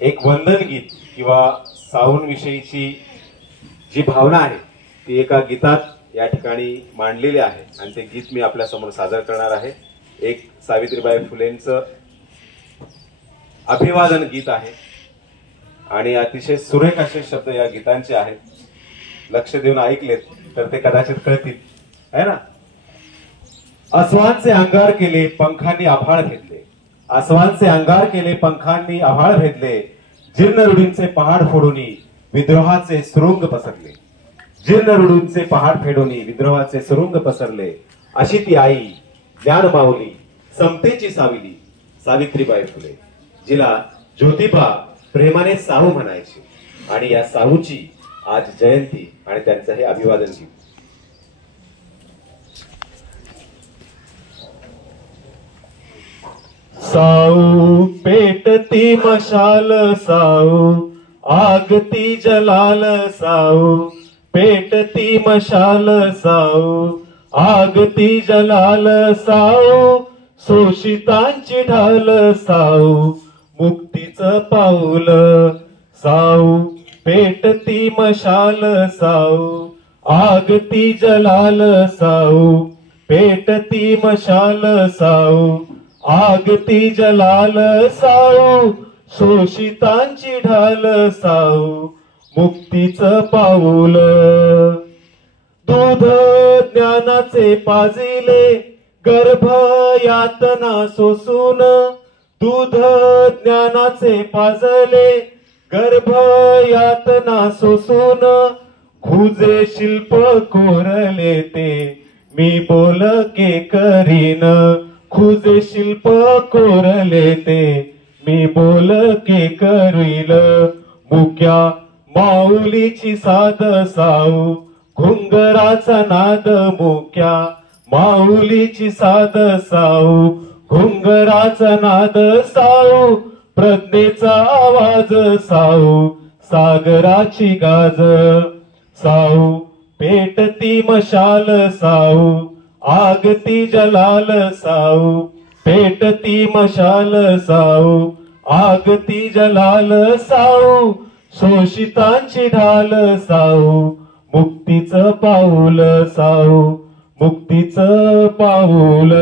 एक वंदन गीत किंवा साऊंविषयीची जी भावना आहे ती एका गीतात या ठिकाणी मांडलेली आहे आणि ते गीत मी आपल्या समोर सादर करणार आहे। एक सावित्रीबाई फुलेंचं अभिवादन गीत आहे आणि अतिशय सुरेख असे शब्द या गीतांचे आहेत। लक्ष देऊन ऐकलेत तर ते कदाचित कळतील, है ना। अस्वांचे अंगार केले पंखांनी आभाळ भेदले, अस्वांचे अंगार केले पंखांनी आभाळ भेदले, जीर्ण रूढींचे पहाड फोडून विद्रोहाचे सुरुंग पसरले, जीर्ण रूढींचे पहाड फेडून विद्रोहाचे सुरुंग पसरले। अशी ती आई ज्ञान माऊली समतेची साविली सावित्रीबाई फुले, जिला ज्योतिबा प्रेमाने साहू म्हणायचे आणि या साहूची आज जयंती आणि त्यांचं हे अभिवादन गीत। साऊ पेटती मशाल साऊ आगती जलाल साऊ, पेटती मशाल साऊ आगती जलाल साऊ, शोषितांची ढाल साऊ मुक्तीचं पाऊल साऊ, पेटती मशाल साऊ आगती जलाल साऊ, पेटती मशाल साऊ आगती जलाल साऊ, शोषितांची ढाल साऊ मुक्तीचं पाऊल। दूध ज्ञानाचे पाजिले गर्भ यातना सोसून, दूध ज्ञानाचे पाजले गर्भ यातना सोसून, खुजे शिल्प कोरले ते मी बोल के करीन, खुजे शिल्प कोरले ते मी बोल के करील। मुक्या माऊलीची साध साऊ घुंगराचा नाद, मुक्या माऊलीची साध साऊ घुंगराचा नाद साऊ, प्रज्ञेचा आवाज साऊ सागराची गाज साऊ, पेटती मशाल साऊ आगती जलाल साऊ, पेटती मशाल साऊ आगती जलाल साऊ, शोषितांची ढाल साऊ मुक्तीचं पाऊल साऊ मुक्तीचं पाऊल।